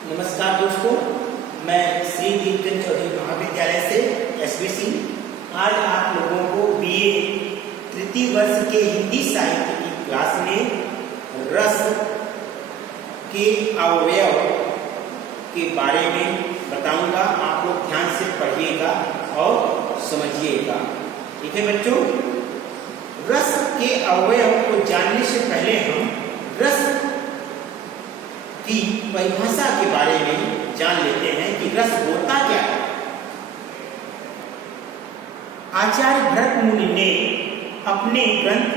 नमस्कार दोस्तों, मैं श्री दीपचंद चौधरी महाविद्यालय से एसबी सिंह आज आप लोगों को बीए तृतीय वर्ष के हिंदी साहित्य की क्लास में रस के अवयव के बारे में बताऊंगा। आप लोग ध्यान से पढ़िएगा और समझिएगा। ठीक है बच्चों, रस के अवयव को जानने से पहले हम रस की परिभाषा के बारे में जान लेते हैं कि रस होता क्या है। आचार्य भरत मुनि ने अपने ग्रंथ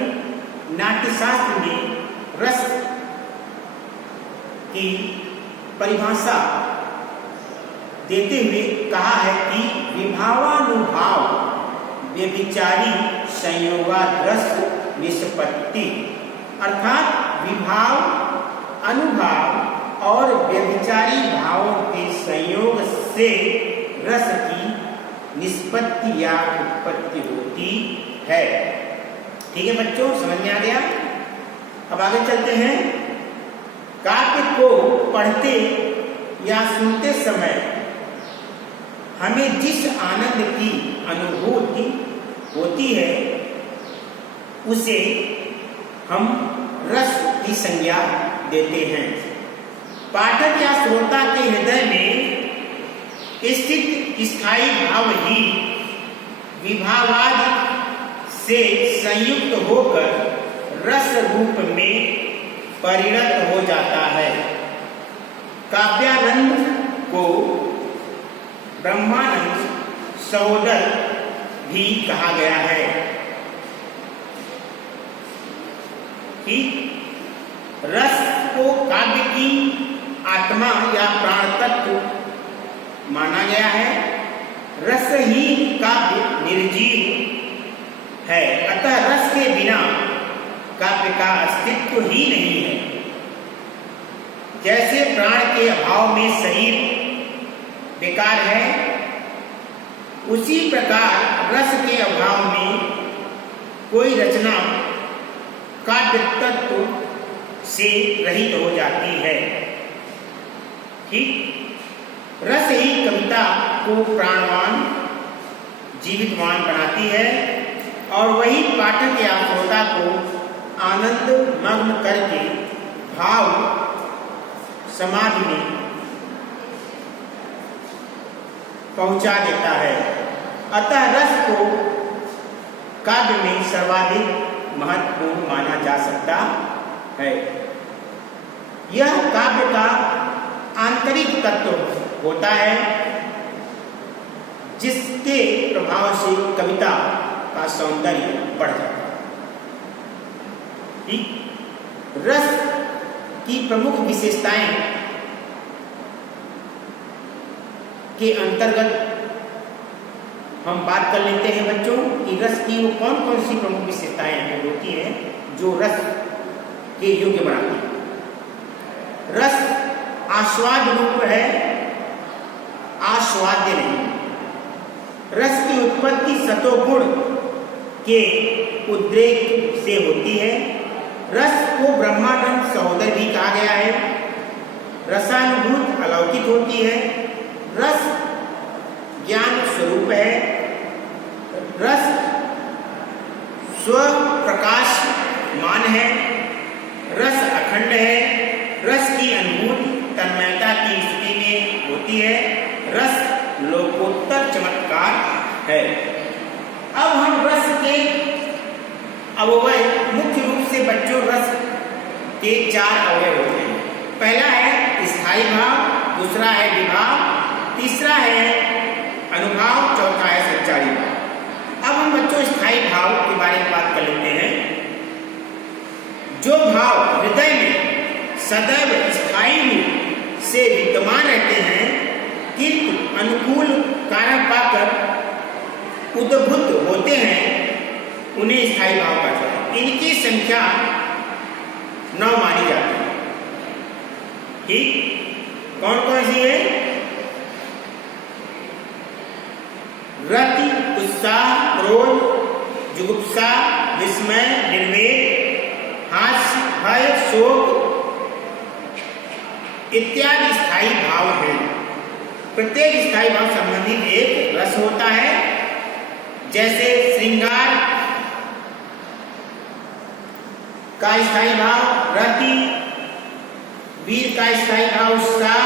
नाट्यशास्त्र में रस की परिभाषा देते हुए कहा है कि विभावानुभाव व्यभिचारी संयोगाद्रस निष्पत्ति, अर्थात विभाव, अनुभाव और व्यभिचारी भावों के संयोग से रस की निष्पत्ति या उत्पत्ति होती है। ठीक है बच्चों, समझ में आ गया। अब आगे चलते हैं। काव्य को पढ़ते या सुनते समय हमें जिस आनंद की अनुभूति होती है उसे हम रस की संज्ञा देते हैं। पाठक या श्रोता के हृदय में स्थित स्थायी भाव ही विभावादि से संयुक्त होकर रस रूप में परिणत हो जाता है। काव्यानंद को ब्रह्मानंद सहोदर भी कहा गया है कि रस को काव्य की आत्मा या प्राण तत्व माना गया है। रसहीन काव्य निर्जीव है, अतः रस के बिना काव्य का अस्तित्व ही नहीं है। जैसे प्राण के अभाव में शरीर बेकार है, उसी प्रकार रस के अभाव में कोई रचना काव्य तत्व से रहित हो जाती है। ठीक, रस ही कविता को प्राणवान, जीवितवान बनाती है और वही पाठक या श्रोता को आनंद मग्न करके भाव समाधि में पहुंचा देता है। अतः रस को काव्य में सर्वाधिक महत्वपूर्ण माना जा सकता है। यह काव्य का आंतरिक तत्व होता है जिसके प्रभाव से कविता का सौंदर्य बढ़ जाता है। ठीक, रस की प्रमुख विशेषताएं के अंतर्गत हम बात कर लेते हैं बच्चों कि रस की वो कौन कौन सी प्रमुख विशेषताएं होती हैं जो रस के योग्य बनाती है। रस आस्वाद रूप है, आस्वाद्य नहीं। रस की उत्पत्ति सतोगुण के उद्रेक से होती है। रस को ब्रह्मानंद सहोदर भी कहा गया है। रसानुभूत अलौकिक होती है। रस ज्ञान स्वरूप है। रस स्व प्रकाशमान है। रस अखंड है। रस की अनुभूति तन्मयता की स्थिति में होती है। रस लोकोत्तर चमत्कार है। अब हम रस के अवयव, मुख्य रूप से बच्चों रस के 4 अवयव होते हैं। पहला है स्थायी भाव, दूसरा है विभाव, तीसरा है अनुभाव, चौथा है संचारी भाव। अब हम बच्चों स्थायी भाव के बारे में बात कर लेते हैं। जो भाव हृदय में सदैव स्थायी रूप से विद्यमान रहते हैं किंतु अनुकूल कारण पाकर उद्भूत होते हैं, उन्हें स्थायी भाव कहते हैं। इनकी संख्या 9 मानी जाती है। ठीक, कौन कौन सी है? रति, उत्साह, क्रोध, जुगुप्सा, विस्मय, निर्वेद, हास्य, भय, शोक, इत्यादि स्थायी भाव हैं। प्रत्येक स्थायी भाव संबंधित एक रस होता है। जैसे श्रृंगार का स्थायी भाव रति, वीर का स्थायी भाव उत्साह,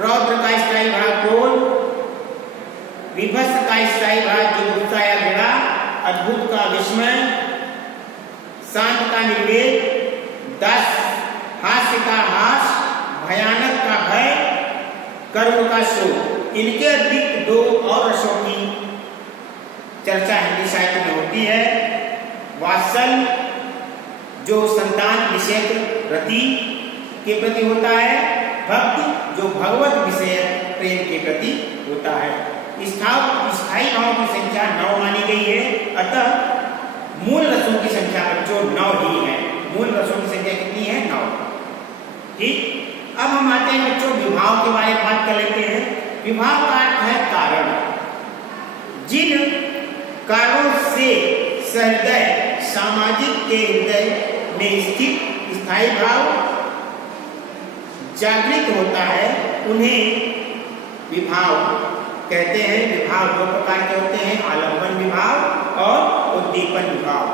रौद्र का स्थायी भाव क्रोध, विभत्स का स्थायी भाव जुगुप्सा या घृणा, अद्भुत का विस्मय, शांत का निर्वेद, दस हास्य का हास, भयानक का भय, करुण का शोक। इनके अतिरिक्त दो और रसों की चर्चा हिंदी साहित्य में होती है। वात्सल्य जो संतान विषयक रति के प्रति होता है, भक्ति जो भगवत विषय प्रेम के प्रति होता है। स्थायी भाव की संख्या 9 मानी गई है। अतः मूल रसों की संख्या बच्चों 9 ही है। मूल रसों की संख्या कितनी है? 9। ठीक। अब हम आते हैं बच्चों विभाव के बारे में बात कर लेते हैं। विभाव का अर्थ है कारण। जिन कारणों से सहृदय सामाजिक के हृदय में स्थित स्थायी भाव जागृत होता है, उन्हें विभाव कहते हैं। विभाव दो प्रकार के होते हैं, आलंबन विभाव और उद्दीपन विभाव।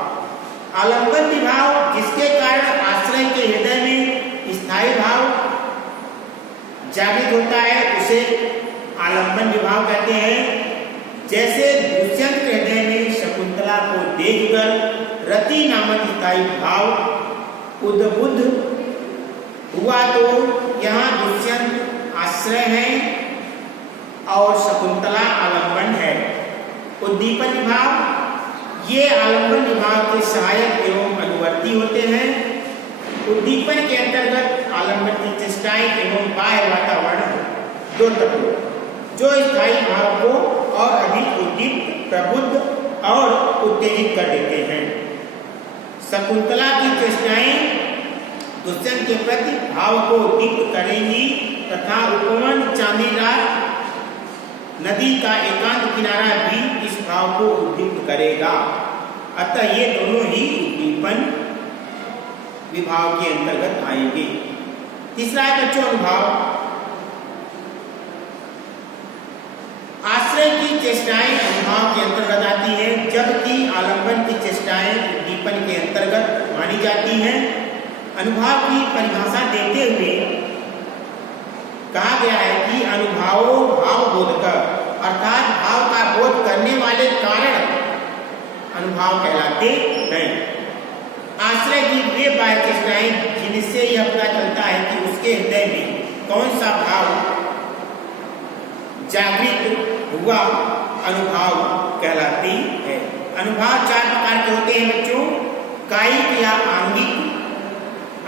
आलंबन विभाव जिसके कारण आश्रय के हृदय में स्थायी भाव जागृत होता है, उसे आलंबन विभाव कहते हैं। जैसे दुष्यंत के हृदय में शकुंतला को देखकर रति नामक स्थायी भाव उद्बुद्ध हुआ, तो यहाँ दुष्यंत आश्रय है और शकुंतला आलंबन है। उद्दीपन विभाव ये आलंबन विभाव के सहायक एवं अनुवर्ती होते हैं। उद्दीपन के अंतर्गत आलंबन की चेष्टाएं एवं बाह्य वातावरण दो तत्व जो स्थायी भाव को और अधिक उद्दीप्त, प्रबुद्ध और उत्तेजित कर देते हैं। शकुंतला की चेष्टाएं दुष्यंत के प्रति भाव को उद्दीप्त करेंगी तथा उपवन चांदी रात नदी का एकांत किनारा भी इस भाव को उद्दीप्त करेगा। अतः ये दोनों ही उद्दीपन विभाव के अंतर्गत आएंगे। तीसरा है बच्चों अनुभाव। आश्रय की चेष्टाएं अनुभाव के अंतर्गत आती है, जबकि आलंबन की चेष्टाएं उद्दीपन के अंतर्गत मानी जाती हैं। अनुभाव की परिभाषा देते हुए कहा गया है कि अनुभावो भाव बोधकर, अर्थात भाव का बोध करने वाले कारण अनुभाव कहलाते हैं। आश्रय की वे बाह्य चेष्टाएं जिनसे यह पता चलता है कि उसके हृदय में कौन सा भाव जागृत हुआ, अनुभाव कहलाती है। अनुभाव 4 प्रकार के होते हैं बच्चों। कायिक या आंगिक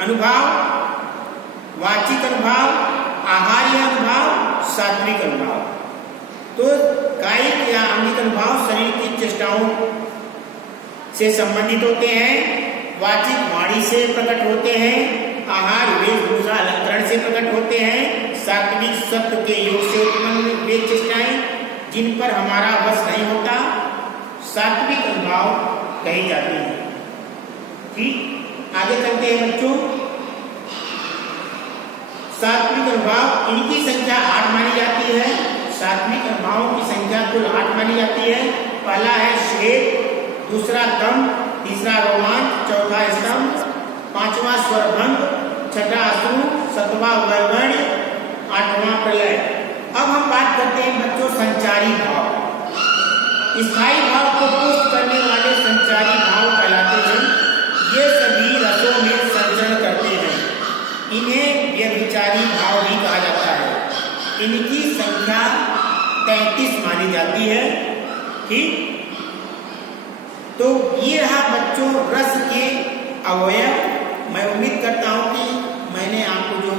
अनुभाव, वाचिक अनुभाव, आहार्य अनुभाव, सात्विक अनुभाव। तो कायिक या आंगिक अनुभाव शरीर की चेष्टाओं से संबंधित होते हैं। वाचिक वाणी से प्रकट होते हैं। आहार वेशभूषा अलंकरण से प्रकट होते हैं। सात्विक सत्व के योग से उत्पन्न वे चेष्टाएं जिन पर हमारा वश नहीं होता, सात्विक अनुभाव कही जाती है। ठीक, आगे चलते हैं बच्चों। सात्विक अनुभाव इनकी संख्या 8 मानी जाती है। सात्विक अनुभावों की संख्या कुल 8 मानी जाती है। पहला है श्वेत, दूसरा दम, तीसरा रोमांच, चौथा स्तंभ, पांचवा स्वरभंग, छठा अश्रु, सातवां वैवर्ण्य, 8वां प्रलय। अब हम बात करते हैं बच्चों संचारी भाव। स्थायी भाव को पुष्ट करने वाले संचारी भाव कहलाते हैं। ये सभी रसों में संचरण करते हैं। इन्हें व्यभिचारी भाव भी कहा जाता है। इनकी संख्या 33 मानी जाती है। ठीक, तो ये रहा बच्चों रस के अवयव। मैं उम्मीद करता हूँ कि मैंने आपको जो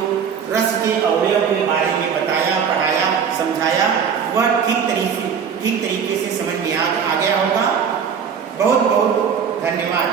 रस के अवयव के बारे में बताया, पढ़ाया, समझाया, वह ठीक तरीके से समझ में आ गया होगा। बहुत बहुत धन्यवाद।